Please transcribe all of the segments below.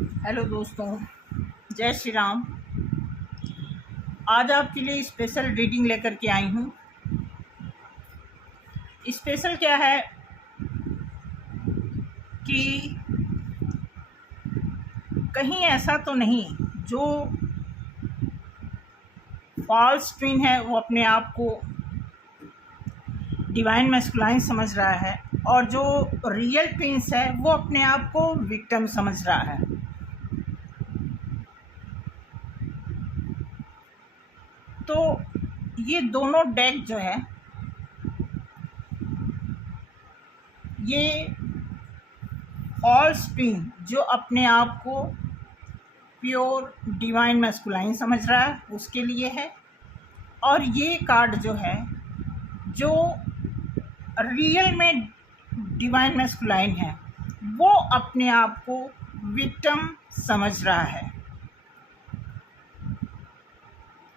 Hello दोस्तों, जय श्री राम। आज आपके लिए स्पेशल रीडिंग लेकर के आई हूँ। स्पेशल क्या है कि कहीं ऐसा तो नहीं जो फॉल्स ट्विन है वो अपने आप को डिवाइन मैस्कुलाइन समझ रहा है और जो रियल ट्विन्स है वो अपने आप को विक्टिम समझ रहा है। तो ये दोनों डेक जो है ये फॉल्स ट्विन जो अपने आप को प्योर डिवाइन मैस्कुलाइन समझ रहा है उसके लिए है, और ये कार्ड जो है जो रियल में डिवाइन मैस्कुलाइन है वो अपने आप को विक्टिम समझ रहा है।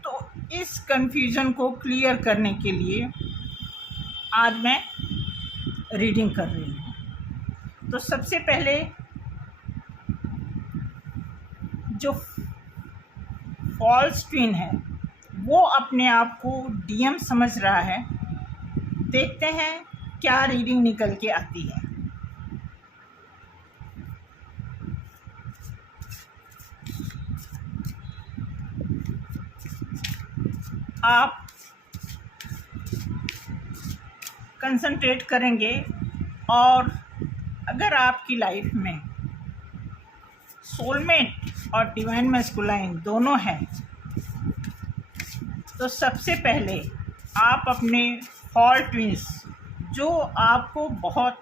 तो इस कंफ्यूजन को क्लियर करने के लिए आज मैं रीडिंग कर रही हूँ। तो सबसे पहले जो फॉल्स ट्विन है वो अपने आप को डीएम समझ रहा है। देखते हैं क्या रीडिंग निकल के आती है। आप कंसंट्रेट करेंगे और अगर आपकी लाइफ में सोलमेट और डिवाइन मैस्कुलाइन दोनों हैं तो सबसे पहले आप अपने फॉल ट्विन्स जो आपको बहुत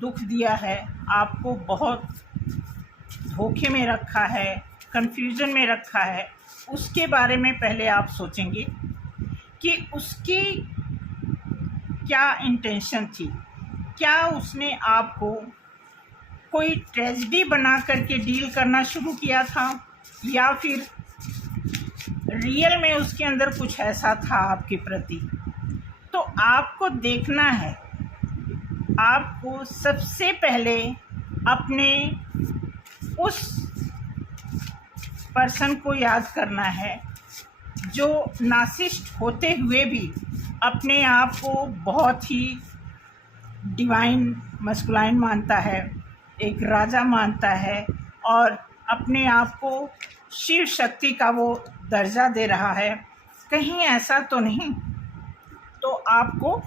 दुख दिया है, आपको बहुत धोखे में रखा है, कंफ्यूजन में रखा है, उसके बारे में पहले आप सोचेंगे कि उसकी क्या इंटेंशन थी। क्या उसने आपको कोई ट्रेजेडी बना करके डील करना शुरू किया था या फिर रियल में उसके अंदर कुछ ऐसा था आपके प्रति। तो आपको देखना है, आपको सबसे पहले अपने उस पर्सन को याद करना है जो नार्सिसिस्ट होते हुए भी अपने आप को बहुत ही डिवाइन मैस्कुलाइन मानता है, एक राजा मानता है और अपने आप को शिव शक्ति का वो दर्जा दे रहा है। कहीं ऐसा तो नहीं। तो आपको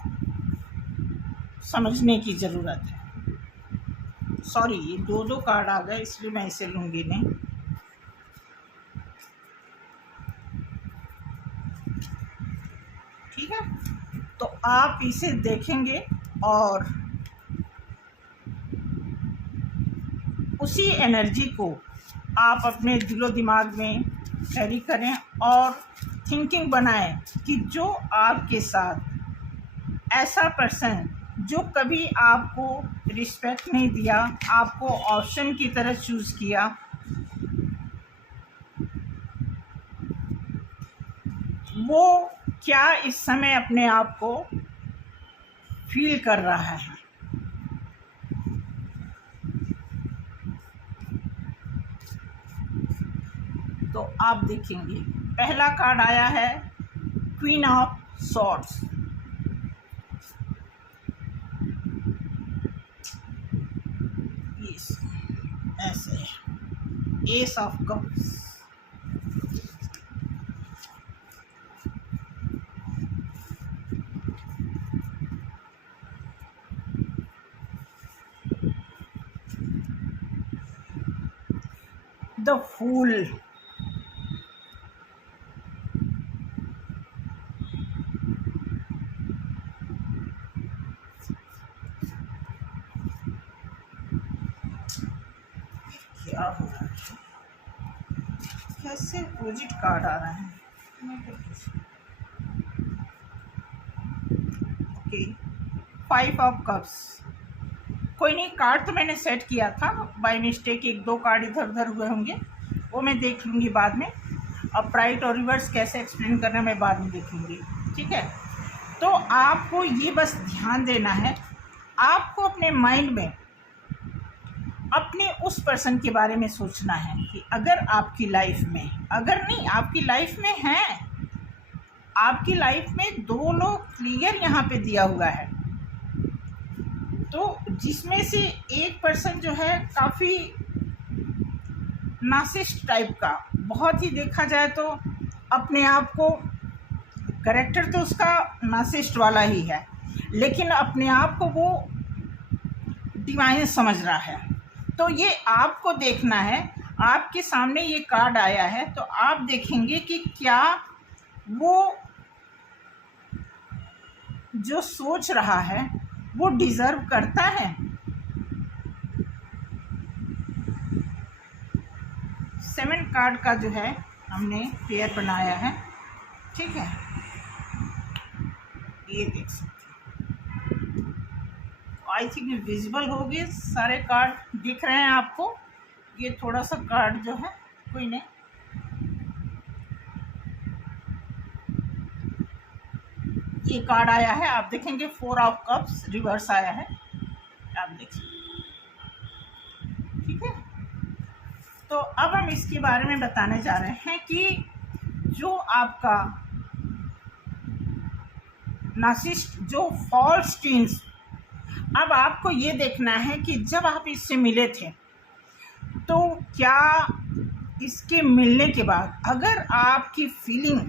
समझने की ज़रूरत है। सॉरी, ये दो कार्ड आ गए इसलिए मैं इसे लूँगी नहीं। ठीक है, तो आप इसे देखेंगे और उसी एनर्जी को आप अपने दिलो दिमाग में कैरी करें और थिंकिंग बनाएं कि जो आपके साथ ऐसा पर्सन जो कभी आपको रिस्पेक्ट नहीं दिया, आपको ऑप्शन की तरह चूज़ किया, वो क्या इस समय अपने आप को फील कर रहा है। तो आप देखेंगे पहला कार्ड आया है क्वीन ऑफ सॉर्ड्स। ऐसे ace of cups, the fool, क्या हो रहा है, कैसे अपोजिट कार्ड आ रहा है। Okay, 5 of cups. कोई नहीं, कार्ड तो मैंने सेट किया था, बाय मिस्टेक 1-2 कार्ड इधर उधर हुए होंगे, वो मैं देख लूँगी बाद में। अब राइट और रिवर्स कैसे एक्सप्लेन करना मैं बाद में देख लूँगी। ठीक है, तो आपको ये बस ध्यान देना है, आपको अपने माइंड में अपने उस पर्सन के बारे में सोचना है कि अगर आपकी लाइफ में, अगर नहीं आपकी लाइफ में है, आपकी लाइफ में 2 लोग क्लियर यहाँ पे दिया हुआ है, तो जिसमें से एक पर्सन जो है काफ़ी नार्सिसिस्ट टाइप का, बहुत ही देखा जाए तो अपने आप को, कैरेक्टर तो उसका नार्सिसिस्ट वाला ही है, लेकिन अपने आप को वो डिवाइन समझ रहा है। तो ये आपको देखना है, आपके सामने ये कार्ड आया है तो आप देखेंगे कि क्या वो जो सोच रहा है वो डिज़र्व करता है। 7 कार्ड का जो है हमने पेयर बनाया है, ठीक है, ये देख सकते हैं। आई थिंक विजिबल हो गए, सारे कार्ड दिख रहे हैं आपको। ये थोड़ा सा कार्ड जो है कोई नहीं, ये कार्ड आया है, आप देखेंगे 4 ऑफ कप्स रिवर्स आया है, आप देख सकते हैं, ठीक है। तो अब हम इसके बारे में बताने जा रहे हैं कि जो आपका नार्सिसिस्ट, जो फॉल्स टीन्स, अब आपको ये देखना है कि जब आप इससे मिले थे तो क्या इसके मिलने के बाद अगर आपकी फीलिंग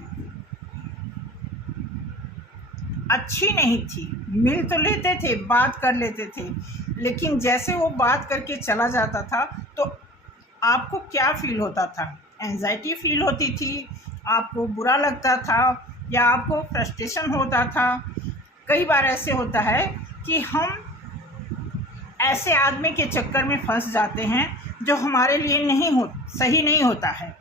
अच्छी नहीं थी, मिल तो लेते थे, बात कर लेते थे, लेकिन जैसे वो बात करके चला जाता था तो आपको क्या फील होता था? एंजाइटी फील होती थी, आपको बुरा लगता था, या आपको फ्रस्ट्रेशन होता था? कई बार ऐसे होता है कि हम ऐसे आदमी के चक्कर में फंस जाते हैं जो हमारे लिए सही नहीं होता है।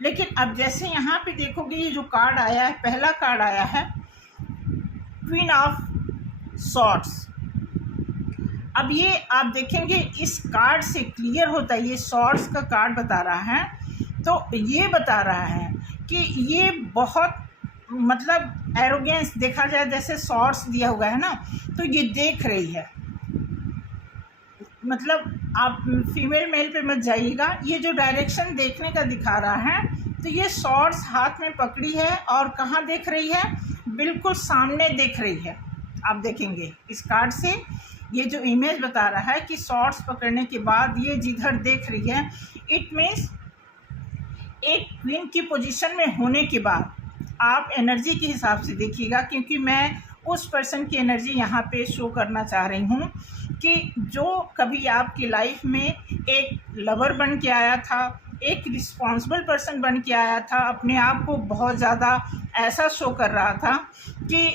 लेकिन अब जैसे यहाँ पे देखोगे, ये जो कार्ड आया है, पहला कार्ड आया है क्वीन ऑफ सॉर्ड्स। अब ये आप देखेंगे इस कार्ड से क्लियर होता है, ये सॉर्ड्स का कार्ड बता रहा है, तो ये बता रहा है कि ये बहुत मतलब एरोगेंस, देखा जाए जैसे सॉर्ड्स दिया हुआ है ना, तो ये देख रही है, मतलब आप फीमेल मेल पे मत जाइएगा, ये जो डायरेक्शन देखने का दिखा रहा है, तो ये सॉर्ड्स हाथ में पकड़ी है और कहाँ देख रही है? बिल्कुल सामने देख रही है। आप देखेंगे इस कार्ड से ये जो इमेज बता रहा है कि सॉर्ड्स पकड़ने के बाद ये जिधर देख रही है, इट मीन्स एक क्वीन की पोजीशन में होने के बाद आप एनर्जी के हिसाब से देखिएगा, क्योंकि मैं उस पर्सन की एनर्जी यहाँ पे शो करना चाह रही हूँ कि जो कभी आपकी लाइफ में एक लवर बन के आया था, एक रिस्पॉन्सिबल पर्सन बन के आया था, अपने आप को बहुत ज़्यादा ऐसा शो कर रहा था कि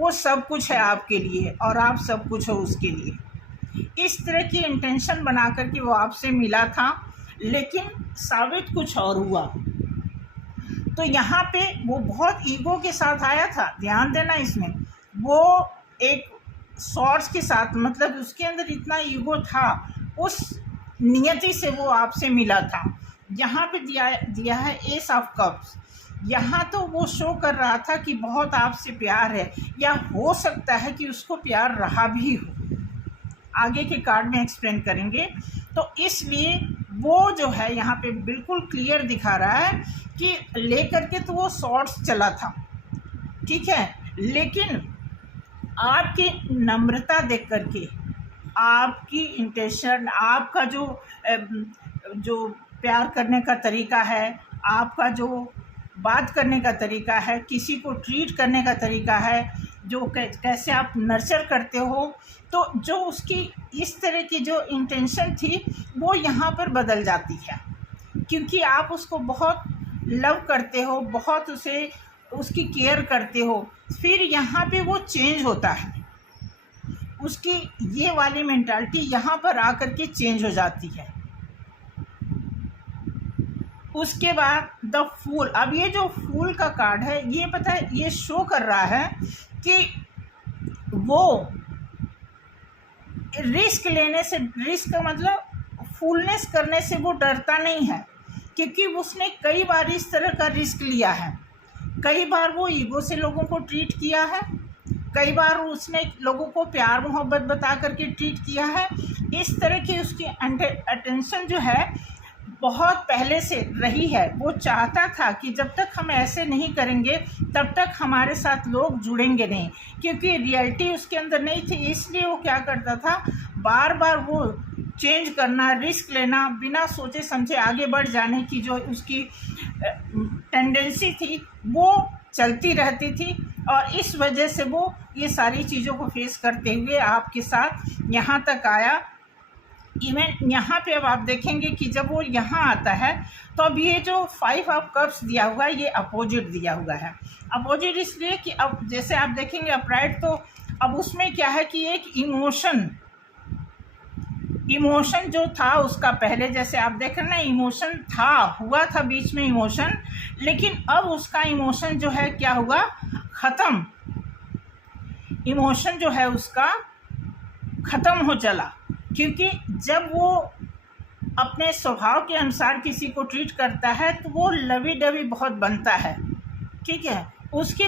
वो सब कुछ है आपके लिए और आप सब कुछ हो उसके लिए, इस तरह की इंटेंशन बना कर के वो आपसे मिला था, लेकिन साबित कुछ और हुआ। तो यहाँ पे वो बहुत ईगो के साथ आया था, ध्यान देना इसमें, वो एक सॉर्ड्स के साथ, मतलब उसके अंदर इतना ईगो था, उस नियति से वो आपसे मिला था। यहाँ पे दिया है एस ऑफ कप्स, यहाँ तो वो शो कर रहा था कि बहुत आपसे प्यार है, या हो सकता है कि उसको प्यार रहा भी हो, आगे के कार्ड में एक्सप्लेन करेंगे। तो इसलिए वो जो है यहाँ पे बिल्कुल क्लियर दिखा रहा है कि लेकर के तो वो शॉर्ट्स चला था, ठीक है, लेकिन आपकी नम्रता देख करके, आपकी इंटेंशन, आपका जो प्यार करने का तरीका है, आपका जो बात करने का तरीका है, किसी को ट्रीट करने का तरीका है, जो कैसे आप नर्चर करते हो, तो जो उसकी इस तरह की जो इंटेंशन थी वो यहाँ पर बदल जाती है, क्योंकि आप उसको बहुत लव करते हो, बहुत उसकी केयर करते हो, फिर यहाँ पे वो चेंज होता है, उसकी ये वाली मेंटालिटी यहाँ पर आकर के चेंज हो जाती है। उसके बाद द फूल, अब ये जो फूल का कार्ड है, ये पता है ये शो कर रहा है कि वो रिस्क लेने से, रिस्क का मतलब फूलनेस करने से वो डरता नहीं है, क्योंकि उसने कई बार इस तरह का रिस्क लिया है, कई बार वो ईगो से लोगों को ट्रीट किया है, कई बार उसने लोगों को प्यार मोहब्बत बता करके ट्रीट किया है। इस तरह की उसकी अटेंशन जो है बहुत पहले से रही है। वो चाहता था कि जब तक हम ऐसे नहीं करेंगे तब तक हमारे साथ लोग जुड़ेंगे नहीं, क्योंकि रियलिटी उसके अंदर नहीं थी। इसलिए वो क्या करता था, बार बार वो चेंज करना, रिस्क लेना, बिना सोचे समझे आगे बढ़ जाने की जो उसकी टेंडेंसी थी वो चलती रहती थी। और इस वजह से वो ये सारी चीज़ों को फेस करते हुए आपके साथ यहाँ तक आया। इवन यहाँ पे अब आप देखेंगे कि जब वो यहाँ आता है तो अब ये जो 5 ऑफ कप्स दिया हुआ है ये अपोजिट दिया हुआ है। अपोजिट इसलिए कि अब जैसे आप देखेंगे अपराइट, तो अब उसमें क्या है कि एक इमोशन जो था उसका, पहले जैसे आप देख रहे हैं ना, इमोशन था, हुआ था बीच में इमोशन, लेकिन अब उसका इमोशन जो है क्या हुआ, ख़त्म। इमोशन जो है उसका ख़त्म हो चला, क्योंकि जब वो अपने स्वभाव के अनुसार किसी को ट्रीट करता है तो वो लवी डवी बहुत बनता है, ठीक है। उसके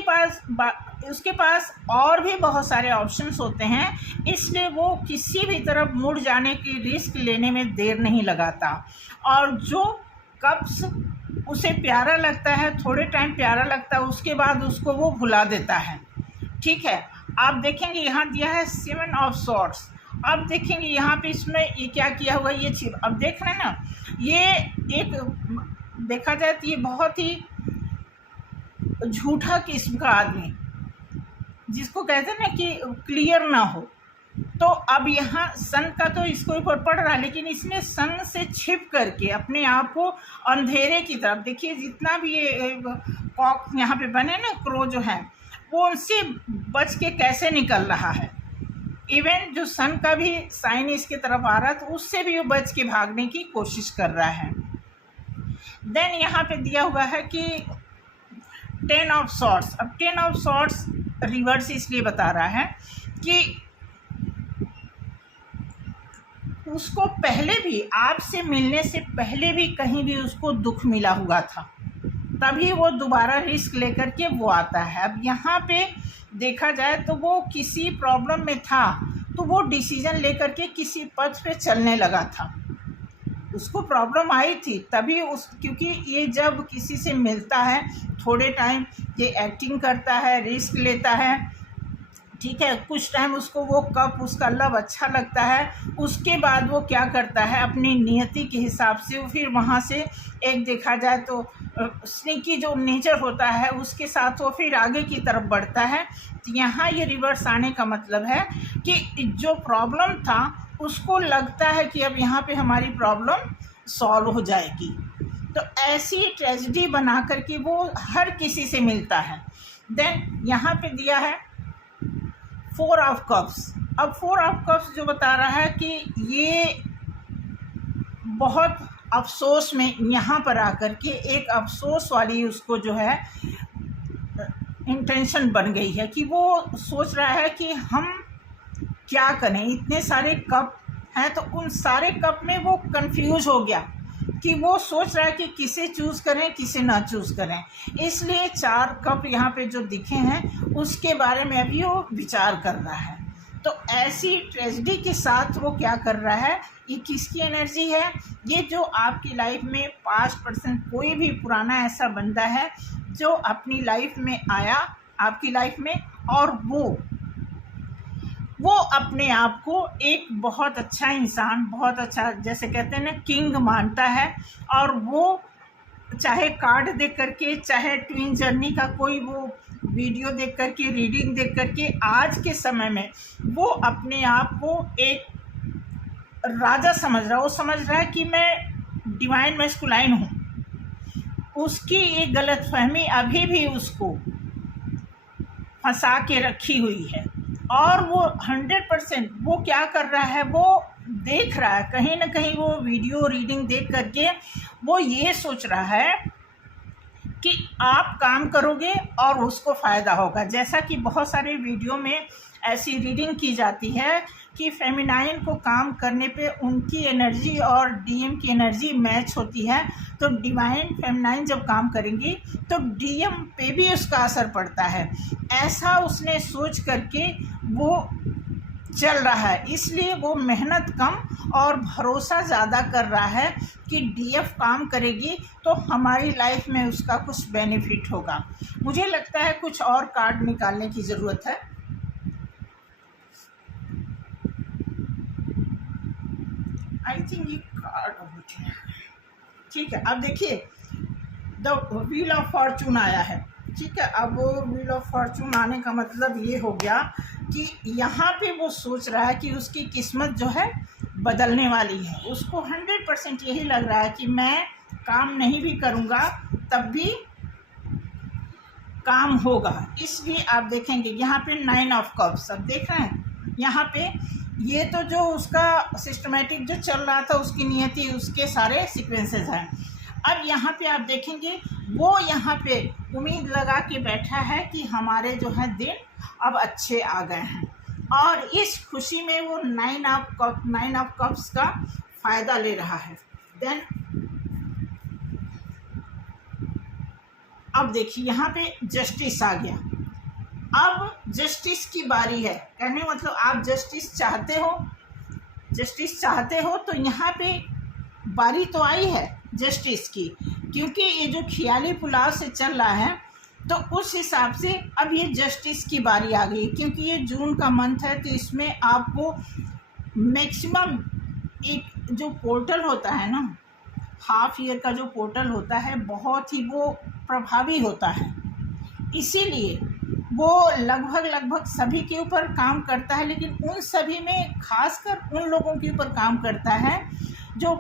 पास और भी बहुत सारे ऑप्शंस होते हैं, इसलिए वो किसी भी तरफ मुड़ जाने की रिस्क लेने में देर नहीं लगाता। और जो कप्स उसे प्यारा लगता है, थोड़े टाइम प्यारा लगता है, उसके बाद उसको वो भुला देता है, ठीक है। आप देखेंगे यहाँ दिया है 7 ऑफ सॉर्ड्स। अब देखेंगे यहाँ पे इसमें ये क्या किया हुआ, ये चीज अब देख रहे हैं ना, ये एक देखा जाए तो ये बहुत ही झूठा किस्म का आदमी, जिसको कहते हैं ना कि क्लियर ना हो। तो अब यहाँ सन का तो इसको ऊपर पड़ रहा है, लेकिन इसने सन से छिप करके अपने आप को अंधेरे की तरफ, देखिए जितना भी ये कॉक यहाँ पे बने ना, क्रो जो है, वो उनसे बच के कैसे निकल रहा है। इवन जो सन का भी साइन इसके तरफ आ रहा है तो उससे भी वो बच के भागने की कोशिश कर रहा है। देन यहाँ पे दिया हुआ है कि 10 ऑफ सॉर्ड्स। अब 10 ऑफ सॉर्ड्स रिवर्स इसलिए बता रहा है कि उसको पहले भी, आपसे मिलने से पहले भी कहीं भी उसको दुख मिला हुआ था, तभी वो दोबारा रिस्क लेकर के वो आता है। अब यहाँ पे देखा जाए तो वो किसी प्रॉब्लम में था तो वो डिसीजन लेकर के किसी पथ पे चलने लगा था। उसको प्रॉब्लम आई थी तभी क्योंकि ये जब किसी से मिलता है थोड़े टाइम ये एक्टिंग करता है, रिस्क लेता है, ठीक है, कुछ टाइम उसको वो कप, उसका लव अच्छा लगता है, उसके बाद वो क्या करता है अपनी नियति के हिसाब से फिर वहाँ से एक देखा जाए तो स्नीकी जो नेचर होता है उसके साथ वो फिर आगे की तरफ बढ़ता है। तो यहाँ ये रिवर्स आने का मतलब है कि जो प्रॉब्लम था उसको लगता है कि अब यहाँ पे हमारी प्रॉब्लम सॉल्व हो जाएगी, तो ऐसी ट्रेजेडी बना करके वो हर किसी से मिलता है। देन यहाँ पे दिया है 4 ऑफ कप्स। अब 4 ऑफ कप्स जो बता रहा है कि ये बहुत अफसोस में यहाँ पर आकर के एक अफसोस वाली उसको जो है इंटेंशन बन गई है कि वो सोच रहा है कि हम क्या करें, इतने सारे कप हैं, तो उन सारे कप में वो कंफ्यूज हो गया कि वो सोच रहा है कि किसे चूज़ करें किसे ना चूज़ करें। इसलिए 4 कप यहाँ पे जो दिखे हैं उसके बारे में अभी वो विचार कर रहा है। तो ऐसी ट्रेजेडी के साथ वो क्या कर रहा है, ये किसकी एनर्जी है, ये जो आपकी लाइफ में 5% कोई भी पुराना ऐसा बंदा है जो अपनी लाइफ में आया आपकी लाइफ में, और वो अपने आप को एक बहुत अच्छा इंसान, बहुत अच्छा, जैसे कहते हैं ना, किंग मानता है। और वो चाहे कार्ड देख करके, चाहे ट्विन जर्नी का कोई वो वीडियो देख करके, रीडिंग देख करके, आज के समय में वो अपने आप को एक राजा समझ रहा है। वो समझ रहा है कि मैं डिवाइन मैस्कुलाइन हूँ। उसकी ये गलतफहमी अभी भी उसको फंसा के रखी हुई है, और वो 100% वो क्या कर रहा है, वो देख रहा है कहीं ना कहीं, वो वीडियो रीडिंग देख करके वो ये सोच रहा है कि आप काम करोगे और उसको फ़ायदा होगा। जैसा कि बहुत सारे वीडियो में ऐसी रीडिंग की जाती है कि फेमिनाइन को काम करने पे उनकी एनर्जी और डीएम की एनर्जी मैच होती है, तो डिवाइन फेमिनाइन जब काम करेंगी तो डीएम पे भी उसका असर पड़ता है। ऐसा उसने सोच करके वो चल रहा है, इसलिए वो मेहनत कम और भरोसा ज़्यादा कर रहा है कि डीएफ काम करेगी तो हमारी लाइफ में उसका कुछ बेनिफिट होगा। मुझे लगता है कुछ और कार्ड निकालने की ज़रूरत है। आई थिंक ये कार्ड ठीक है। अब देखिए द व्हील ऑफ फॉर्चून आया है, ठीक है। अब वो व्हील ऑफ फॉर्चून आने का मतलब ये हो गया कि यहाँ पे वो सोच रहा है कि उसकी किस्मत जो है बदलने वाली है। उसको 100% यही लग रहा है कि मैं काम नहीं भी करूँगा तब भी काम होगा। इसलिए आप देखेंगे यहाँ पे 9 ऑफ कप्स, अब देख रहे हैं यहाँ पे, ये तो जो उसका सिस्टमेटिक जो चल रहा था उसकी नियति, उसके सारे सीक्वेंसेस हैं। अब यहाँ पे आप देखेंगे वो यहाँ पे उम्मीद लगा के बैठा है कि हमारे जो है दिन अब अच्छे आ गए हैं, और इस खुशी में वो 9 ऑफ कप्स का फ़ायदा ले रहा है। देन अब देखिए यहाँ पे जस्टिस आ गया। अब जस्टिस की बारी है, कहने मतलब आप जस्टिस चाहते हो तो यहाँ पे बारी तो आई है जस्टिस की, क्योंकि ये जो ख्याली पुलाव से चल रहा है तो उस हिसाब से अब ये जस्टिस की बारी आ गई। क्योंकि ये जून का मंथ है तो इसमें आपको मैक्सिमम एक जो पोर्टल होता है ना, हाफ ईयर का जो पोर्टल होता है बहुत ही वो प्रभावी होता है, इसीलिए वो लगभग सभी के ऊपर काम करता है। लेकिन उन सभी में खासकर उन लोगों के ऊपर काम करता है जो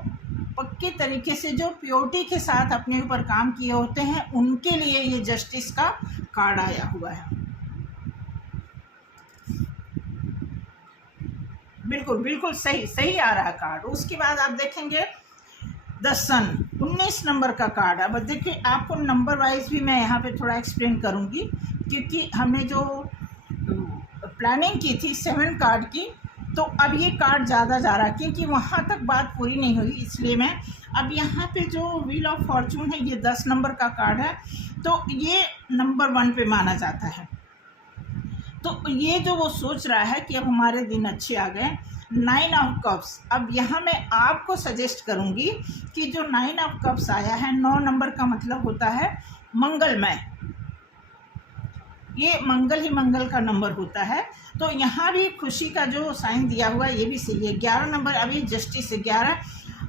पक्के तरीके से, जो प्योरिटी के साथ अपने ऊपर काम किए होते हैं, उनके लिए ये जस्टिस का कार्ड आया हुआ है। बिल्कुल सही आ रहा है कार्ड। उसके बाद आप देखेंगे द सन, 19 नंबर का कार्ड। अब देखिए आपको नंबर वाइज भी मैं यहाँ पे थोड़ा एक्सप्लेन करूँगी, क्योंकि हमने जो प्लानिंग की थी 7 कार्ड की, तो अब ये कार्ड ज़्यादा जा रहा है क्योंकि वहाँ तक बात पूरी नहीं हुई, इसलिए मैं अब यहाँ पे जो व्हील ऑफ फॉर्चून है ये 10 नंबर का कार्ड है, तो ये नंबर 1 पे माना जाता है। तो ये जो वो सोच रहा है कि अब हमारे दिन अच्छे आ गए। 9 ऑफ कप्स, अब यहाँ मैं आपको सजेस्ट करूँगी कि जो 9 ऑफ कप्स आया है, 9 नंबर का मतलब होता है मंगलमय, ये मंगल ही मंगल का नंबर होता है। तो यहाँ भी खुशी का जो साइन दिया हुआ है ये भी सही है। 11 नंबर अभी जस्टिस है 11।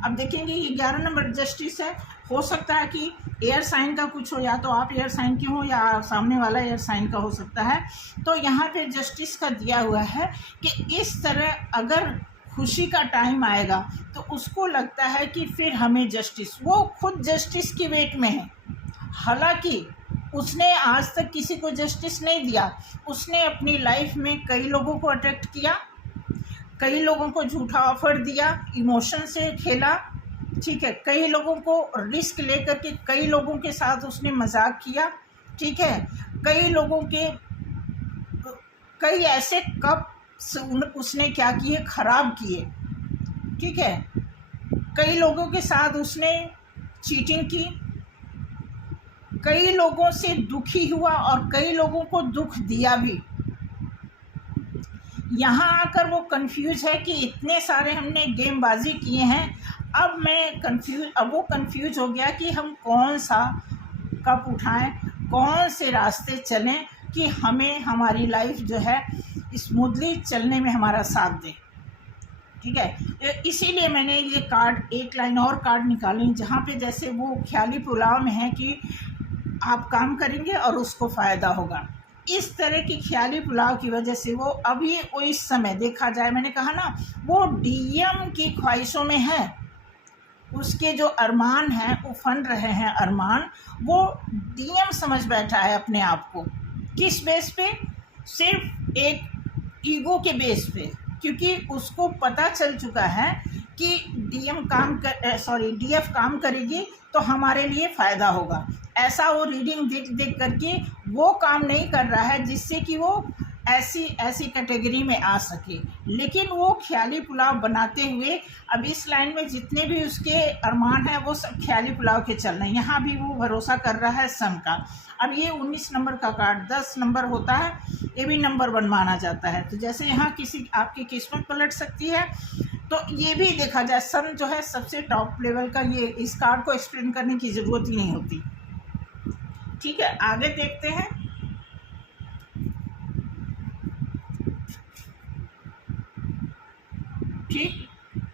अब देखेंगे ये 11 नंबर जस्टिस है, हो सकता है कि एयर साइन का कुछ हो, या तो आप एयर साइन के हो या सामने वाला एयर साइन का हो सकता है। तो यहाँ पे जस्टिस का दिया हुआ है कि इस तरह अगर खुशी का टाइम आएगा तो उसको लगता है कि फिर हमें जस्टिस, वो खुद जस्टिस की वेट में है। हालांकि उसने आज तक किसी को जस्टिस नहीं दिया, उसने अपनी लाइफ में कई लोगों को अट्रैक्ट किया, कई लोगों को झूठा ऑफर दिया, इमोशन से खेला, ठीक है, कई लोगों को रिस्क लेकर के कई लोगों के साथ उसने मजाक किया, ठीक है, कई लोगों के कई ऐसे कप उसने क्या किए, खराब किए, ठीक है, कई लोगों के साथ उसने चीटिंग की, कई लोगों से दुखी हुआ और कई लोगों को दुख दिया भी। यहाँ आकर वो कंफ्यूज है कि इतने सारे हमने गेमबाजी किए हैं, अब वो कंफ्यूज हो गया कि हम कौन सा कप उठाएं, कौन से रास्ते चलें कि हमें हमारी लाइफ जो है स्मूथली चलने में हमारा साथ दे, ठीक है। इसीलिए मैंने ये कार्ड, एक लाइन और कार्ड निकाली जहाँ पे जैसे वो ख्याली पुलाव में है कि आप काम करेंगे और उसको फ़ायदा होगा। इस तरह की ख्याली पुलाव की वजह से वो अभी वो इस समय देखा जाए, मैंने कहा ना वो डीएम की ख्वाहिशों में है, उसके जो अरमान हैं उफन रहे हैं अरमान, वो डीएम समझ बैठा है अपने आप को। किस बेस पे? सिर्फ एक ईगो के बेस पे, क्योंकि उसको पता चल चुका है कि डीएफ काम करेगी तो हमारे लिए फ़ायदा होगा। ऐसा वो रीडिंग देख करके वो काम नहीं कर रहा है जिससे कि वो ऐसी ऐसी कैटेगरी में आ सके। लेकिन वो ख्याली पुलाव बनाते हुए अब इस लाइन में जितने भी उसके अरमान हैं वो सब ख्याली पुलाव के चल रहे हैं। यहाँ भी वो भरोसा कर रहा है सम का। अब ये 19 नंबर का कार्ड 10 नंबर होता है, ये भी नंबर 1 माना जाता है। तो जैसे यहाँ किसी आपकी किस्मत पलट सकती है, तो ये भी देखा जाए सन जो है सबसे टॉप लेवल का। ये इस कार्ड को एक्सप्लेन करने की ज़रूरत ही नहीं होती। ठीक है, आगे देखते हैं। ठीक,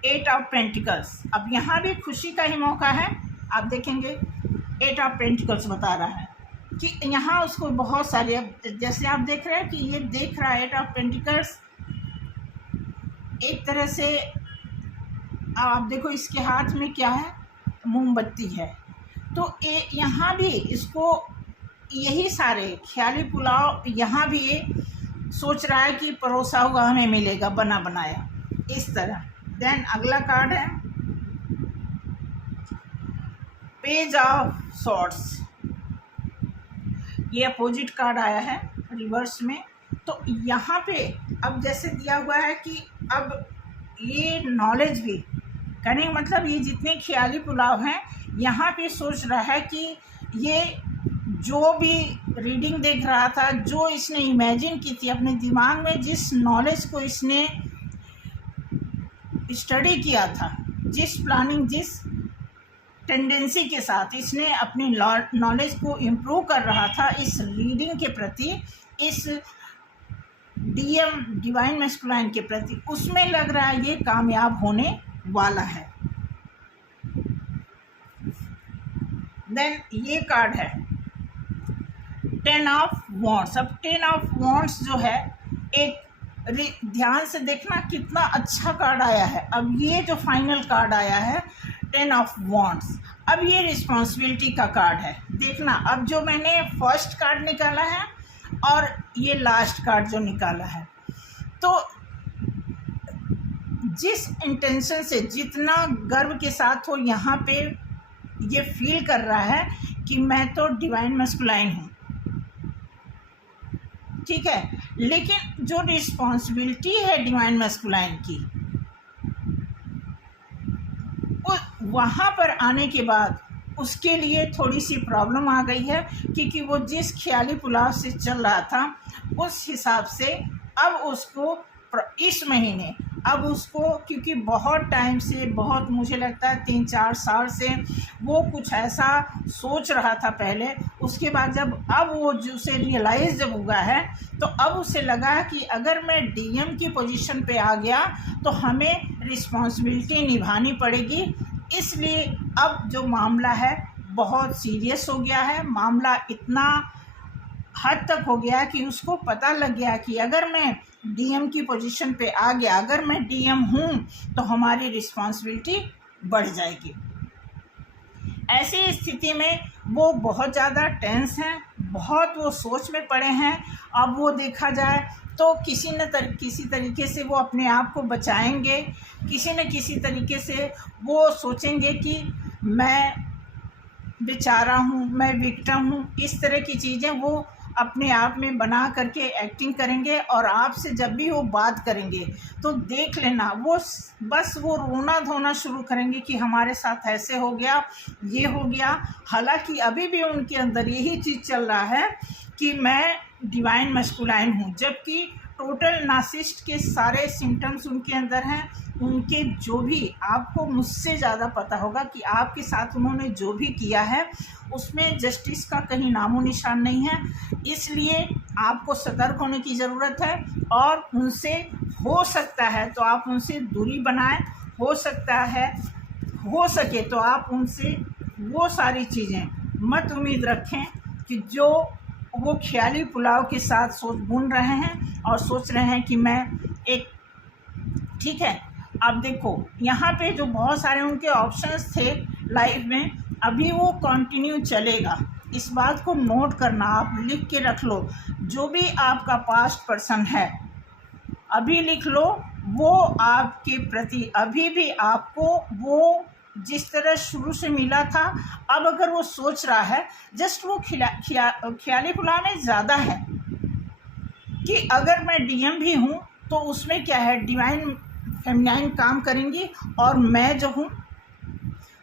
8 ऑफ पेंटिकल्स। अब यहाँ भी खुशी का ही मौका है। आप देखेंगे 8 ऑफ पेंटिकल्स बता रहा है कि यहाँ उसको बहुत सारे, जैसे आप देख रहे हैं कि ये देख रहा है 8 ऑफ पेंटिकल्स एक तरह से। आप देखो इसके हाथ में क्या है, मोमबत्ती है। तो यहाँ भी इसको यही सारे ख्याली पुलाव यहाँ भी ये सोच रहा है कि परोसा हुआ हमें मिलेगा, बना बनाया इस तरह। देन अगला कार्ड है पेज ऑफ सॉर्ड्स। ये अपोजिट कार्ड आया है रिवर्स में। तो यहाँ पे अब जैसे दिया हुआ है कि अब ये नॉलेज भी कहने का मतलब ये जितने ख्याली पुलाव हैं यहाँ पे सोच रहा है कि ये जो भी रीडिंग देख रहा था, जो इसने इमेजिन की थी अपने दिमाग में, जिस नॉलेज को इसने स्टडी किया था, जिस प्लानिंग, जिस टेंडेंसी के साथ इसने अपनी नॉलेज को इम्प्रूव कर रहा था इस रीडिंग के प्रति, इस डीएम डिवाइन मैस्कुलाइन के प्रति, उसमें लग रहा है ये कामयाब होने वाला है। देन ये कार्ड है 10 ऑफ वॉन्ड्स। अब 10 ऑफ वॉन्ड्स जो है, एक ध्यान से देखना कितना अच्छा कार्ड आया है। अब ये जो फाइनल कार्ड आया है 10 ऑफ वॉन्ड्स, अब ये रिस्पॉन्सिबिलिटी का कार्ड है। देखना अब जो मैंने फर्स्ट कार्ड निकाला है और ये लास्ट कार्ड जो निकाला है, तो जिस इंटेंशन से, जितना गर्व के साथ वो यहाँ पे ये फील कर रहा है कि मैं तो डिवाइन मैस्कुलाइन हूँ, ठीक है, लेकिन जो रिस्पॉन्सिबिलिटी है डिवाइन मैस्कुलाइन की, वहाँ पर आने के बाद उसके लिए थोड़ी सी प्रॉब्लम आ गई है, क्योंकि वो जिस ख्याली पुलाव से चल रहा था उस हिसाब से अब उसको इस महीने, अब उसको, क्योंकि बहुत टाइम से, बहुत मुझे लगता है 3-4 साल से वो कुछ ऐसा सोच रहा था पहले, उसके बाद जब अब वो उसे रियलाइज़ जब हुआ है, तो अब उसे लगा कि अगर मैं डीएम की पोजीशन पे आ गया तो हमें रिस्पॉन्सिबिलिटी निभानी पड़ेगी। इसलिए अब जो मामला है बहुत सीरियस हो गया है। मामला इतना हद तक हो गया कि उसको पता लग गया कि अगर मैं डीएम की पोजीशन पे आ गया, अगर मैं डीएम हूँ, तो हमारी रिस्पॉन्सिबिलिटी बढ़ जाएगी। ऐसी स्थिति में वो बहुत ज़्यादा टेंस हैं, बहुत वो सोच में पड़े हैं। अब वो देखा जाए तो किसी तरीके से वो अपने आप को बचाएंगे, किसी न किसी तरीके से वो सोचेंगे कि मैं बेचारा हूँ, मैं विक्टिम हूँ, इस तरह की चीज़ें वो अपने आप में बना करके एक्टिंग करेंगे। और आपसे जब भी वो बात करेंगे तो देख लेना वो बस वो रोना धोना शुरू करेंगे कि हमारे साथ ऐसे हो गया, ये हो गया। हालांकि अभी भी उनके अंदर यही चीज़ चल रहा है कि मैं डिवाइन मैस्कुलाइन हूँ, जबकि टोटल नार्सिसिस्ट के सारे सिम्टम्स उनके अंदर हैं। उनके जो भी, आपको मुझसे ज़्यादा पता होगा कि आपके साथ उन्होंने जो भी किया है उसमें जस्टिस का कहीं नामो निशान नहीं है। इसलिए आपको सतर्क होने की ज़रूरत है और उनसे हो सकता है तो आप उनसे दूरी बनाएं, हो सकता है, हो सके तो आप उनसे वो सारी चीज़ें मत उम्मीद रखें कि जो वो ख्याली पुलाव के साथ सोच बुन रहे हैं और सोच रहे हैं कि मैं एक, ठीक है। अब देखो यहाँ पे जो बहुत सारे उनके ऑप्शंस थे लाइफ में, अभी वो कंटिन्यू चलेगा। इस बात को नोट करना, आप लिख के रख लो। जो भी आपका पास्ट पर्सन है अभी लिख लो, वो आपके प्रति अभी भी आपको वो जिस तरह शुरू से मिला था, अब अगर वो सोच रहा है, जस्ट वो ख्याली पुलाव में ज़्यादा है, कि अगर मैं डीएम भी हूँ तो उसमें क्या है, डिवाइन फेमिनाइन काम करेंगी और मैं जो हूँ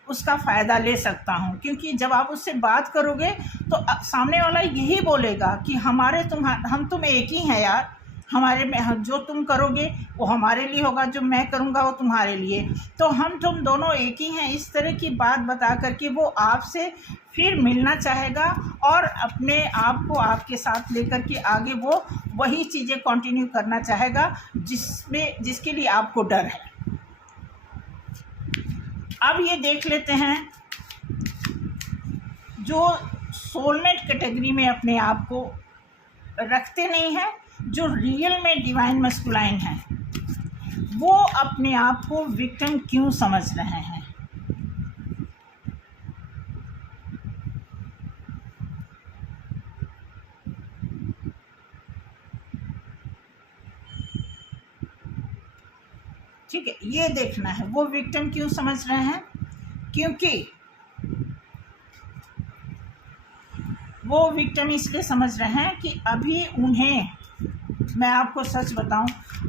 उसका फ़ायदा ले सकता हूँ। क्योंकि जब आप उससे बात करोगे तो सामने वाला यही बोलेगा कि हम तुम एक ही हैं यार, हमारे में जो तुम करोगे वो हमारे लिए होगा, जो मैं करूँगा वो तुम्हारे लिए, तो हम तुम दोनों एक ही हैं। इस तरह की बात बता करके वो आपसे फिर मिलना चाहेगा और अपने आप को आपके साथ लेकर के आगे वो वही चीज़ें कंटिन्यू करना चाहेगा जिसके लिए आपको डर है। अब ये देख लेते हैं जो सोलमेट कैटेगरी में अपने आप को रखते नहीं हैं, जो रियल में डिवाइन मस्कुलाइन है, वो अपने आप को विक्टिम क्यों समझ रहे हैं। ठीक है, ये देखना है वो विक्टिम क्यों समझ रहे हैं। क्योंकि वो विक्टिम इसलिए समझ रहे हैं कि अभी उन्हें, मैं आपको सच बताऊं,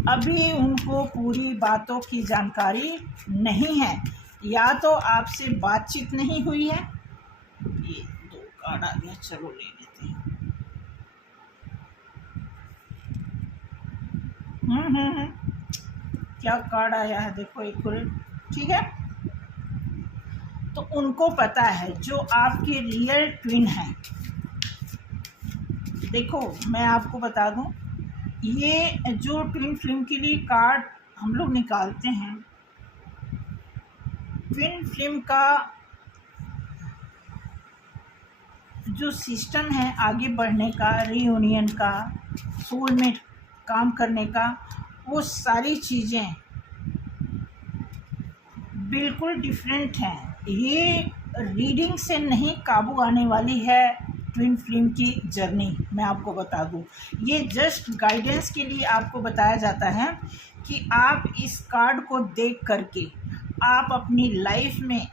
अभी उनको पूरी बातों की जानकारी नहीं है। या तो आपसे बातचीत नहीं हुई है, ये 2 कार्ड आ गया, चलो ले लेते हैं। क्या कार्ड आया है देखो, एक्यूरेट, ठीक है। तो उनको पता है जो आपके रियल ट्विन है। देखो मैं आपको बता दूं, ये जो ट्विन फ्लेम के लिए कार्ड हम लोग निकालते हैं, ट्विन फ्लेम का जो सिस्टम है आगे बढ़ने का, रीयूनियन का, सोलमेट काम करने का, वो सारी चीज़ें बिल्कुल डिफरेंट हैं। ये रीडिंग से नहीं काबू आने वाली है ट्विन फ्लेम की जर्नी। मैं आपको बता दूं, ये जस्ट गाइडेंस के लिए आपको बताया जाता है कि आप इस कार्ड को देख करके आप अपनी लाइफ में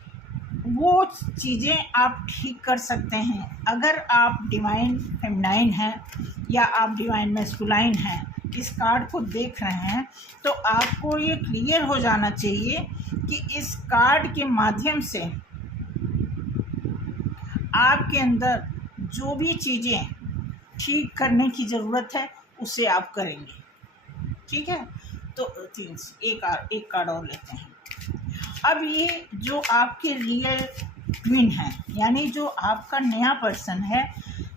वो चीज़ें आप ठीक कर सकते हैं। अगर आप डिवाइन फेमिनाइन हैं या आप डिवाइन मैस्कुलाइन हैं, इस कार्ड को देख रहे हैं तो आपको ये क्लियर हो जाना चाहिए कि इस कार्ड के माध्यम से आपके अंदर जो भी चीज़ें ठीक करने की ज़रूरत है उसे आप करेंगे। ठीक है, तो एक कार्ड और लेते हैं। अब ये जो आपके रियल ट्विन है, यानी जो आपका नया पर्सन है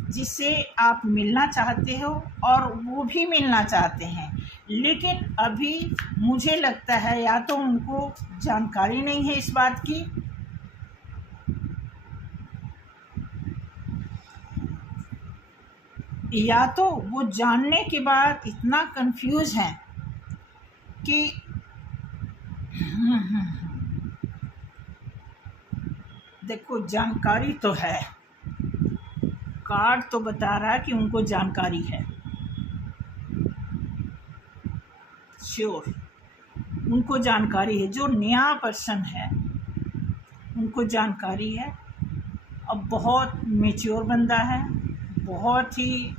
जिससे आप मिलना चाहते हो और वो भी मिलना चाहते हैं, लेकिन अभी मुझे लगता है या तो उनको जानकारी नहीं है इस बात की, या तो वो जानने के बाद इतना कंफ्यूज है कि देखो जानकारी तो है, कार्ड तो बता रहा है कि उनको जानकारी है, श्योर उनको जानकारी है। जो नया पर्सन है उनको जानकारी है। अब बहुत मैच्योर बंदा है, बहुत ही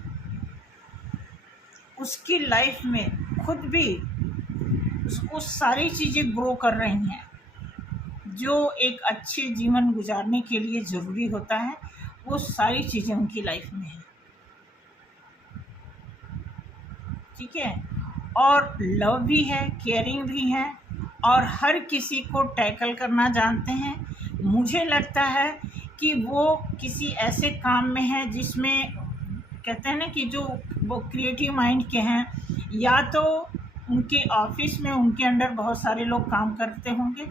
उसकी लाइफ में खुद भी उसको सारी चीज़ें ग्रो कर रही हैं जो एक अच्छे जीवन गुजारने के लिए ज़रूरी होता है, वो सारी चीज़ें उनकी लाइफ में है। ठीक है, और लव भी है, केयरिंग भी है और हर किसी को टैकल करना जानते हैं। मुझे लगता है कि वो किसी ऐसे काम में है जिसमें कहते हैं ना कि जो वो क्रिएटिव माइंड के हैं, या तो उनके ऑफिस में उनके अंडर बहुत सारे लोग काम करते होंगे,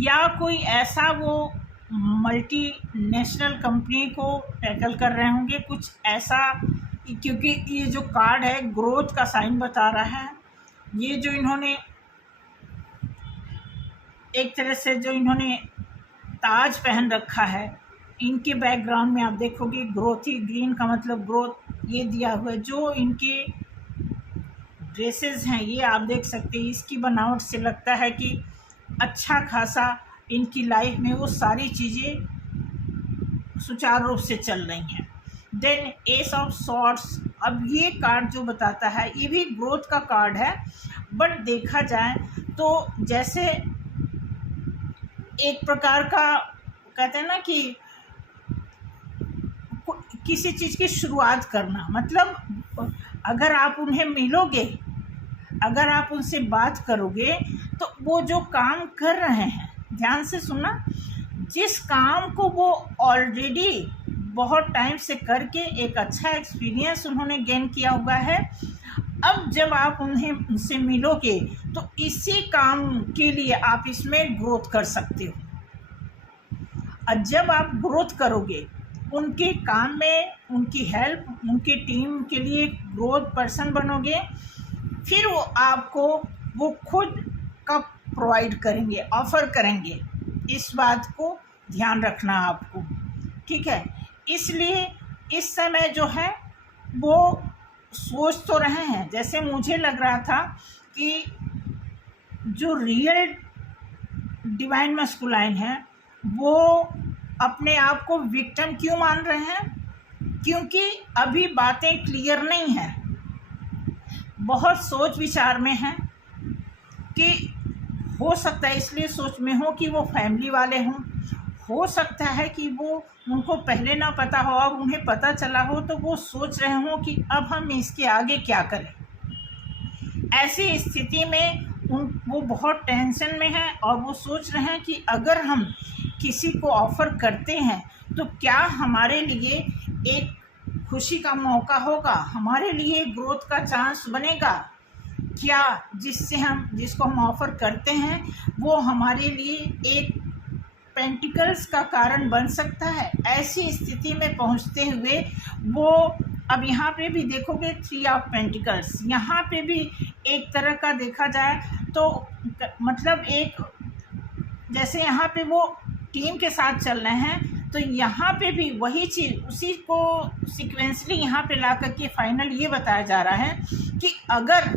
या कोई ऐसा वो मल्टी नेशनल कंपनी को टैकल कर रहे होंगे, कुछ ऐसा। क्योंकि ये जो कार्ड है ग्रोथ का साइन बता रहा है। ये जो इन्होंने एक तरह से जो इन्होंने ताज पहन रखा है, इनके बैकग्राउंड में आप देखोगे ग्रोथ ही, ग्रीन का मतलब ग्रोथ ये दिया हुआ है। जो इनके ड्रेसेस हैं ये आप देख सकते हैं, इसकी बनावट से लगता है कि अच्छा खासा इनकी लाइफ में वो सारी चीज़ें सुचारू रूप से चल रही हैं। देन एस ऑफ सॉर्ड्स अब ये कार्ड जो बताता है ये भी ग्रोथ का कार्ड है, बट देखा जाए तो जैसे एक प्रकार का कहते हैं ना कि किसी चीज़ की शुरुआत करना, मतलब अगर आप उन्हें मिलोगे, अगर आप उनसे बात करोगे तो वो जो काम कर रहे हैं, ध्यान से सुनना, जिस काम को वो ऑलरेडी बहुत टाइम से करके एक अच्छा एक्सपीरियंस उन्होंने गेन किया हुआ है, अब जब आप उनसे मिलोगे तो इसी काम के लिए आप इसमें ग्रोथ कर सकते हो। और जब आप ग्रोथ करोगे उनके काम में, उनकी हेल्प, उनकी टीम के लिए ग्रोथ पर्सन बनोगे, फिर वो आपको वो खुद का प्रोवाइड करेंगे, ऑफ़र करेंगे। इस बात को ध्यान रखना आपको, ठीक है। इसलिए इस समय जो है वो सोच तो रहे हैं, जैसे मुझे लग रहा था कि जो रियल डिवाइन मैस्कुलाइन है वो अपने आप को विक्टिम क्यों मान रहे हैं, क्योंकि अभी बातें क्लियर नहीं हैं, बहुत सोच विचार में हैं कि हो सकता है, इसलिए सोच में हो कि वो फैमिली वाले हों, हो सकता है कि वो उनको पहले ना पता हो, अब उन्हें पता चला हो तो वो सोच रहे हों कि अब हम इसके आगे क्या करें। ऐसी स्थिति में वो बहुत टेंशन में हैं और वो सोच रहे हैं कि अगर हम किसी को ऑफ़र करते हैं तो क्या हमारे लिए एक खुशी का मौका होगा, हमारे लिए ग्रोथ का चांस बनेगा क्या, जिसको हम ऑफ़र करते हैं वो हमारे लिए एक पेंटिकल्स का कारण बन सकता है। ऐसी स्थिति में पहुंचते हुए वो, अब यहाँ पे भी देखोगे 3 ऑफ पेंटिकल्स, यहाँ पे भी एक तरह का देखा जाए तो मतलब एक, जैसे यहाँ पे वो टीम के साथ चल रहे हैं तो यहाँ पे भी वही चीज़, उसी को सीक्वेंसली यहाँ पे ला करके फाइनल ये बताया जा रहा है कि अगर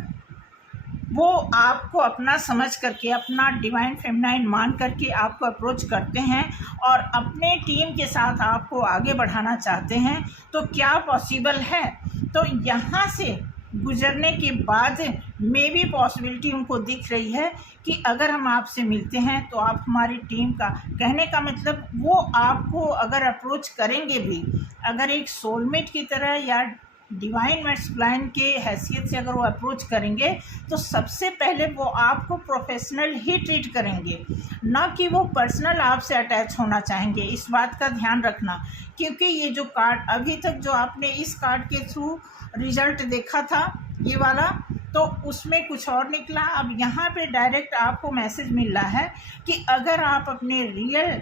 वो आपको अपना समझ करके, अपना डिवाइन फेमिनाइन मान करके आपको अप्रोच करते हैं और अपने टीम के साथ आपको आगे बढ़ाना चाहते हैं तो क्या पॉसिबल है। तो यहाँ से गुजरने के बाद मे भी पॉसिबिलिटी उनको दिख रही है कि अगर हम आपसे मिलते हैं तो आप हमारी टीम का, कहने का मतलब वो आपको अगर अप्रोच करेंगे भी, अगर एक सोलमेट की तरह या डिवाइन मैस्कुलाइन के हैसियत से अगर वो अप्रोच करेंगे तो सबसे पहले वो आपको प्रोफेशनल ही ट्रीट करेंगे, ना कि वो पर्सनल आपसे अटैच होना चाहेंगे। इस बात का ध्यान रखना, क्योंकि ये जो कार्ड अभी तक जो आपने इस कार्ड के थ्रू रिज़ल्ट देखा था ये वाला, तो उसमें कुछ और निकला। अब यहाँ पे डायरेक्ट आपको मैसेज मिल रहा है कि अगर आप अपने रियल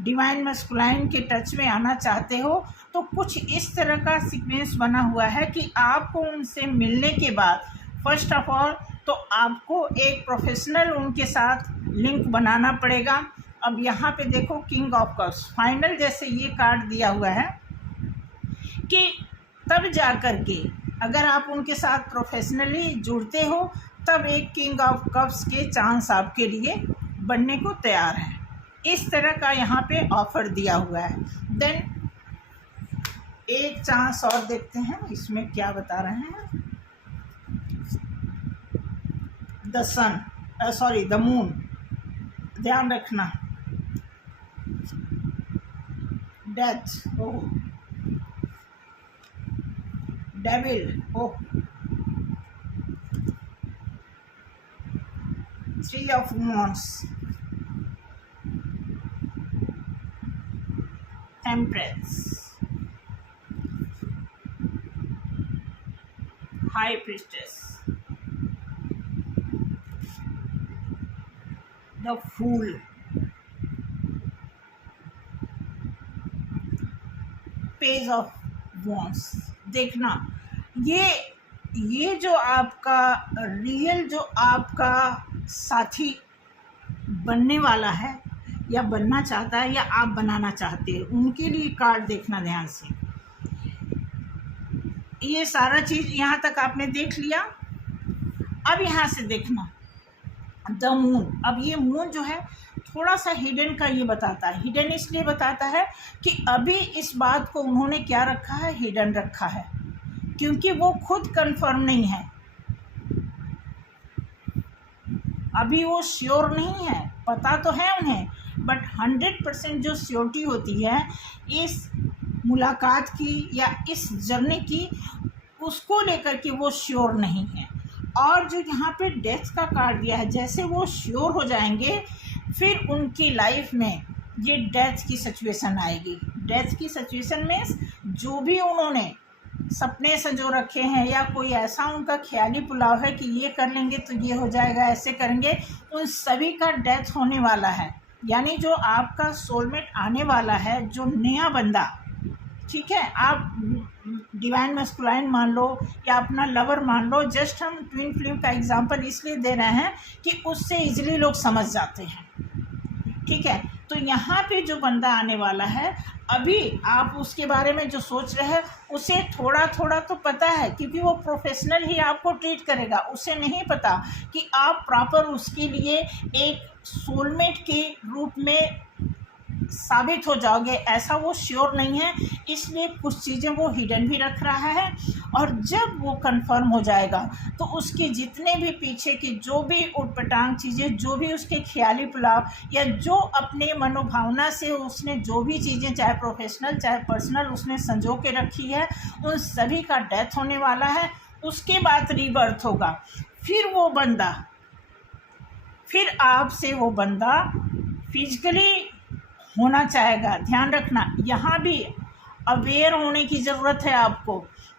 डिवाइन मैस्कुलाइन के टच में आना चाहते हो तो कुछ इस तरह का सीक्वेंस बना हुआ है कि आपको उनसे मिलने के बाद फर्स्ट ऑफ ऑल तो आपको एक प्रोफेशनल उनके साथ लिंक बनाना पड़ेगा। अब यहाँ पे देखो किंग ऑफ कप्स फाइनल जैसे ये कार्ड दिया हुआ है कि तब जा कर के अगर आप उनके साथ प्रोफेशनली जुड़ते हो तब एक किंग ऑफ कप्स के चांस आपके लिए बनने को तैयार है। इस तरह का यहाँ पे ऑफ़र दिया हुआ है। देन एक चांस और देखते हैं इसमें क्या बता रहे हैं। The sun, sorry the moon, ध्यान रखना। Death, oh devil, oh 3 of wands, Empress, High Priestess, the Fool, Page of Wands। देखना ये जो आपका रियल, जो आपका साथी बनने वाला है या बनना चाहता है या आप बनाना चाहते हैं, उनके लिए कार्ड देखना ध्यान से। ये सारा चीज़ यहाँ तक आपने देख लिया। अब यहाँ से देखना द मून। अब ये मून जो है थोड़ा सा हिडन का ये बताता है। हिडन इसलिए बताता है कि अभी इस बात को उन्होंने क्या रखा है, हिडन रखा है। क्योंकि वो खुद कंफर्म नहीं है, अभी वो श्योर नहीं है, पता तो है उन्हें, बट 100% जो श्योरिटी होती है इस मुलाकात की या इस जर्नी की, उसको लेकर के वो श्योर नहीं है। और जो यहाँ पे डेथ का कार्ड दिया है, जैसे वो श्योर हो जाएंगे फिर उनकी लाइफ में ये डेथ की सिचुएशन आएगी। डेथ की सिचुएशन में जो भी उन्होंने सपने संजो रखे हैं या कोई ऐसा उनका ख्याली पुलाव है कि ये कर लेंगे तो ये हो जाएगा, ऐसे करेंगे, उन सभी का डेथ होने वाला है। यानी जो आपका सोलमेट आने वाला है, जो नया बंदा, ठीक है, आप डिवाइन मैस्कुलाइन मान लो या अपना लवर मान लो, जस्ट हम ट्विन फ्लेम का एग्जांपल इसलिए दे रहे हैं कि उससे इजीली लोग समझ जाते हैं, ठीक है। तो यहाँ पे जो बंदा आने वाला है, अभी आप उसके बारे में जो सोच रहे हैं उसे थोड़ा थोड़ा तो पता है, क्योंकि वो प्रोफेशनल ही आपको ट्रीट करेगा। उसे नहीं पता कि आप प्रॉपर उसके लिए एक सोलमेट के रूप में साबित हो जाओगे, ऐसा वो श्योर नहीं है, इसलिए कुछ चीज़ें वो हिडन भी रख रहा है। और जब वो कंफर्म हो जाएगा तो उसके जितने भी पीछे की जो भी उटपटांग चीज़ें, जो भी उसके ख्याली पुलाव या जो अपने मनोभावना से उसने जो भी चीज़ें, चाहे प्रोफेशनल चाहे पर्सनल, उसने संजो के रखी है, उन सभी का डेथ होने वाला है। उसके बाद रीबर्थ होगा, फिर वो बंदा, फिर आपसे वो बंदा फिजिकली होना चाहेगा। ध्यान रखना, यहाँ भी अवेयर होने की ज़रूरत है आपको,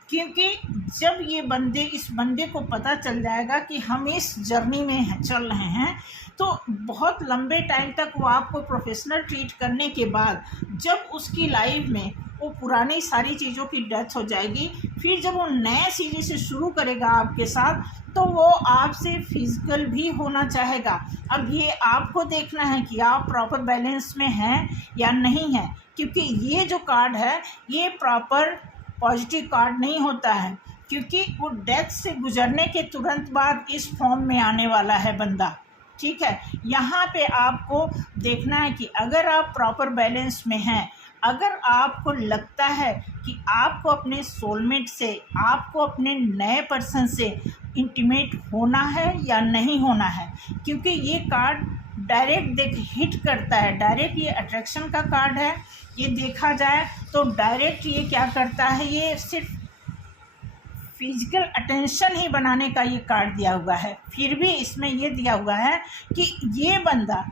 क्योंकि जब ये बंदे, इस बंदे को पता चल जाएगा कि हम इस जर्नी में चल रहे हैं, तो बहुत लंबे टाइम तक वो आपको प्रोफेशनल ट्रीट करने के बाद जब उसकी लाइफ में वो पुरानी सारी चीज़ों की डेथ हो जाएगी, फिर जब वो नए सिरे से शुरू करेगा आपके साथ, तो वो आपसे फिजिकल भी होना चाहेगा। अब ये आपको देखना है कि आप प्रॉपर बैलेंस में हैं या नहीं हैं, क्योंकि ये जो कार्ड है ये प्रॉपर पॉजिटिव कार्ड नहीं होता है, क्योंकि वो डेथ से गुजरने के तुरंत बाद इस फॉर्म में आने वाला है बंदा, ठीक है। यहाँ पे आपको देखना है कि अगर आप प्रॉपर बैलेंस में हैं, अगर आपको लगता है कि आपको अपने सोलमेट से, आपको अपने नए पर्सन से इंटीमेट होना है या नहीं होना है, क्योंकि ये कार्ड डायरेक्ट हिट करता है, डायरेक्ट ये अट्रैक्शन का कार्ड है। ये देखा जाए तो डायरेक्ट ये क्या करता है, ये सिर्फ फिजिकल अटेंशन ही बनाने का ये कार्ड दिया हुआ है। फिर भी इसमें ये दिया हुआ है कि ये बंदा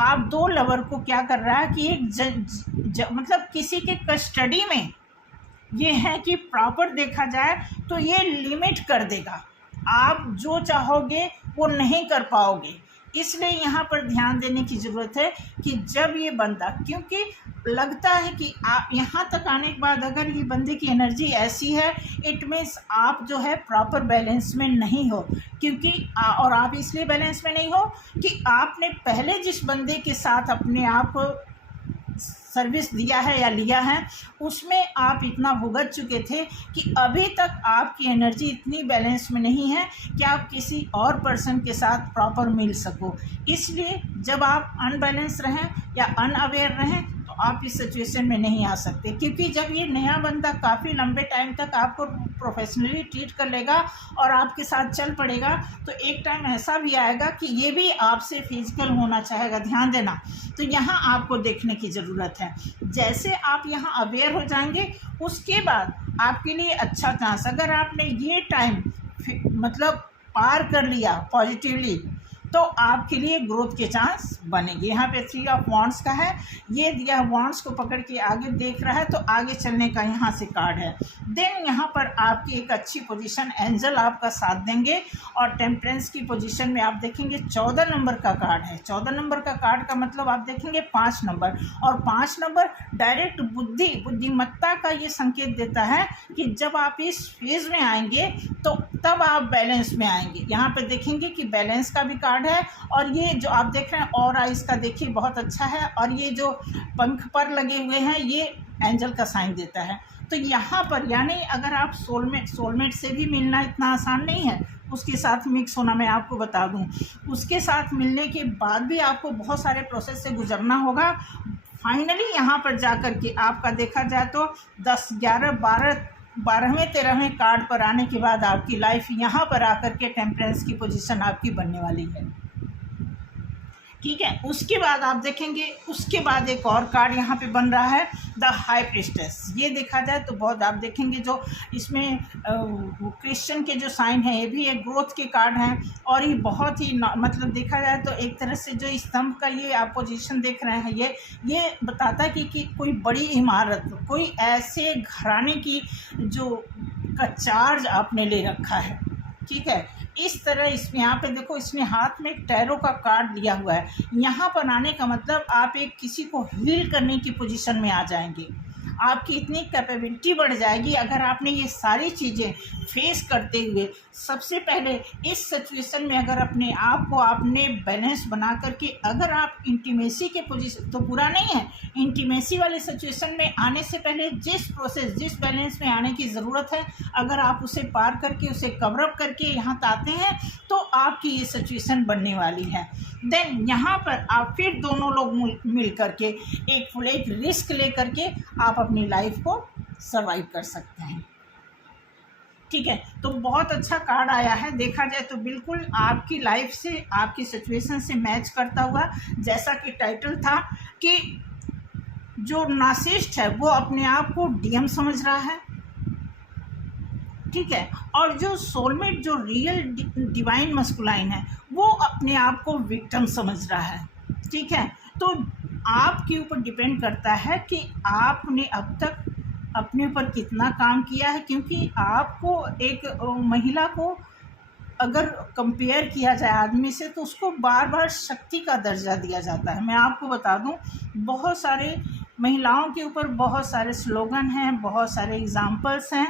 आप दो लवर को क्या कर रहा है कि एक मतलब किसी के कस्टडी में ये है कि प्रॉपर देखा जाए तो ये लिमिट कर देगा, आप जो चाहोगे वो नहीं कर पाओगे। इसलिए यहाँ पर ध्यान देने की ज़रूरत है कि जब ये बंदा, क्योंकि लगता है कि आप यहाँ तक आने के बाद अगर ये बंदे की एनर्जी ऐसी है, इट मीन्स आप जो है प्रॉपर बैलेंस में नहीं हो, क्योंकि और आप इसलिए बैलेंस में नहीं हो कि आपने पहले जिस बंदे के साथ अपने आप को सर्विस दिया है या लिया है, उसमें आप इतना भुगत चुके थे कि अभी तक आपकी एनर्जी इतनी बैलेंस में नहीं है कि आप किसी और पर्सन के साथ प्रॉपर मिल सको। इसलिए जब आप अनबैलेंस रहें या अनअवेयर रहें तो आप इस सिचुएशन में नहीं आ सकते, क्योंकि जब ये नया बंदा काफ़ी लंबे टाइम तक आपको प्रोफेशनली ट्रीट कर लेगा और आपके साथ चल पड़ेगा, तो एक टाइम ऐसा भी आएगा कि ये भी आपसे फिजिकल होना चाहेगा। ध्यान देना, तो यहाँ आपको देखने की ज़रूरत है। जैसे आप यहाँ अवेयर हो जाएंगे, उसके बाद आपके लिए अच्छा चांस, अगर आपने ये टाइम मतलब पार कर लिया पॉजिटिवली, तो आपके लिए ग्रोथ के चांस बनेंगे। यहाँ पे 3 ऑफ वांड्स का है, ये दिया वांड्स को पकड़ के आगे देख रहा है, तो आगे चलने का यहाँ से कार्ड है। देन यहाँ पर आपकी एक अच्छी पोजीशन, एंजल आपका साथ देंगे, और टेम्परेंस की पोजीशन में आप देखेंगे 14 नंबर का कार्ड है। 14 नंबर का कार्ड का मतलब आप देखेंगे 5 नंबर, और 5 नंबर डायरेक्ट बुद्धिमत्ता का ये संकेत देता है कि जब आप इस फेज में आएंगे तो तब आप बैलेंस में आएंगे। यहाँ पे देखेंगे कि बैलेंस का भी कार्ड है, और ये जो आप देख रहे हैं ऑरा, इसका देखिए बहुत अच्छा है, और ये जो पंख पर लगे हुए हैं ये एंजल का साइन देता है। तो यहाँ पर यानी अगर आप सोलमेट से भी मिलना इतना आसान नहीं है, उसके साथ मिक्स होना मैं आपको बता दूं, उसके साथ मिलने के बाद भी आपको बहुत सारे प्रोसेस से गुजरना होगा। फाइनली यहाँ पर जाकर के आपका देखा जाए तो 10, 11, 12 12वें 13वें कार्ड पर आने के बाद आपकी लाइफ यहाँ पर आकर के टेम्परेंस की पोजीशन आपकी बनने वाली है। ठीक है, उसके बाद आप देखेंगे, उसके बाद एक और कार्ड यहाँ पे बन रहा है, द हाई प्रीस्टेस। ये देखा जाए तो बहुत आप देखेंगे जो इसमें क्रिश्चियन के जो साइन है, ये भी एक ग्रोथ के कार्ड हैं, और ये बहुत ही मतलब देखा जाए तो एक तरह से जो स्तंभ का ये आप पोजीशन देख रहे हैं, ये बताता है कि कोई बड़ी इमारत, कोई ऐसे घराने की जो का चार्ज आपने ले रखा है। ठीक है, इस तरह इसमें यहाँ पे देखो, इसमें हाथ में एक टैरो का कार्ड दिया हुआ है। यहाँ पर आने का मतलब आप एक किसी को हील करने की पोजीशन में आ जाएंगे। आपकी इतनी कैपेबिलिटी बढ़ जाएगी अगर आपने ये सारी चीज़ें फेस करते हुए सबसे पहले इस सिचुएशन में अगर अपने आप को आपने बैलेंस बना करके, अगर आप इंटीमेसी के पोजीशन, तो बुरा नहीं है, इंटीमेसी वाले सिचुएशन में आने से पहले जिस बैलेंस में आने की ज़रूरत है, अगर आप उसे पार करके उसे कवर अप करके यहाँ तक आते हैं तो आपकी ये सिचुएशन बनने वाली है। देन यहाँ पर आप फिर दोनों लोग मिल करके एक रिस्क ले करके आप अपनी लाइफ को सर्वाइव कर सकते हैं। ठीक है, तो बहुत अच्छा कार्ड आया है, देखा जाए तो बिल्कुल आपकी लाइफ से, आपकी सिचुएशन से मैच करता हुआ। जैसा कि टाइटल था कि जो नार्सिसिस्ट है वो अपने आप को डीएम समझ रहा है। ठीक है, और जो सोलमेट, जो रियल डिवाइन मस्कुलाइन है, वो अपने आप को विक्टिम समझ रहा है। ठीक है, तो आपके ऊपर डिपेंड करता है कि आपने अब तक अपने ऊपर कितना काम किया है, क्योंकि आपको एक महिला को अगर कंपेयर किया जाए आदमी से तो उसको बार बार शक्ति का दर्जा दिया जाता है। मैं आपको बता दूं, बहुत सारे महिलाओं के ऊपर बहुत सारे स्लोगन हैं, बहुत सारे एग्जाम्पल्स हैं।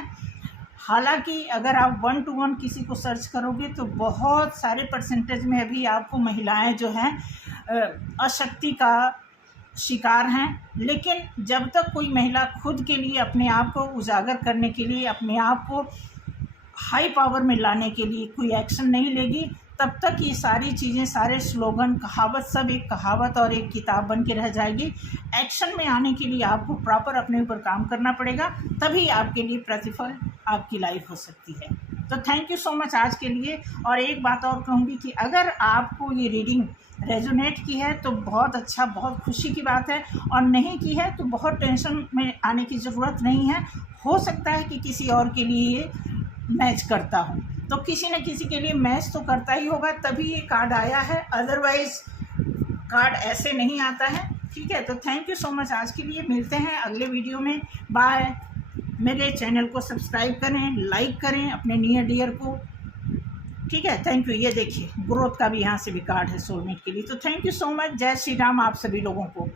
हालांकि अगर आप 1 to 1 किसी को सर्च करोगे तो बहुत सारे परसेंटेज में अभी आपको महिलाएं जो हैं अशक्ति का शिकार हैं। लेकिन जब तक कोई महिला खुद के लिए, अपने आप को उजागर करने के लिए, अपने आप को हाई पावर में लाने के लिए कोई एक्शन नहीं लेगी, तब तक ये सारी चीज़ें, सारे स्लोगन, कहावत, सब एक कहावत और एक किताब बन के रह जाएगी। एक्शन में आने के लिए आपको प्रॉपर अपने ऊपर काम करना पड़ेगा, तभी आपके लिए प्रतिफल आपकी लाइफ हो सकती है। तो थैंक यू सो मच आज के लिए। और एक बात और कहूँगी कि अगर आपको ये रीडिंग रेजोनेट की है तो बहुत अच्छा, बहुत खुशी की बात है, और नहीं की है तो बहुत टेंशन में आने की ज़रूरत नहीं है। हो सकता है कि किसी और के लिए ये मैच करता हूँ, तो किसी न किसी के लिए मैच तो करता ही होगा, तभी ये कार्ड आया है, अदरवाइज़ कार्ड ऐसे नहीं आता है। ठीक है, तो थैंक यू सो मच आज के लिए। मिलते हैं अगले वीडियो में। बाय। मेरे चैनल को सब्सक्राइब करें, लाइक करें अपने नियर डियर को। ठीक है, थैंक यू। ये देखिए, ग्रोथ का भी यहाँ से भी कार्ड है सोलमेट के लिए। तो थैंक यू सो मच। जय श्री राम आप सभी लोगों को।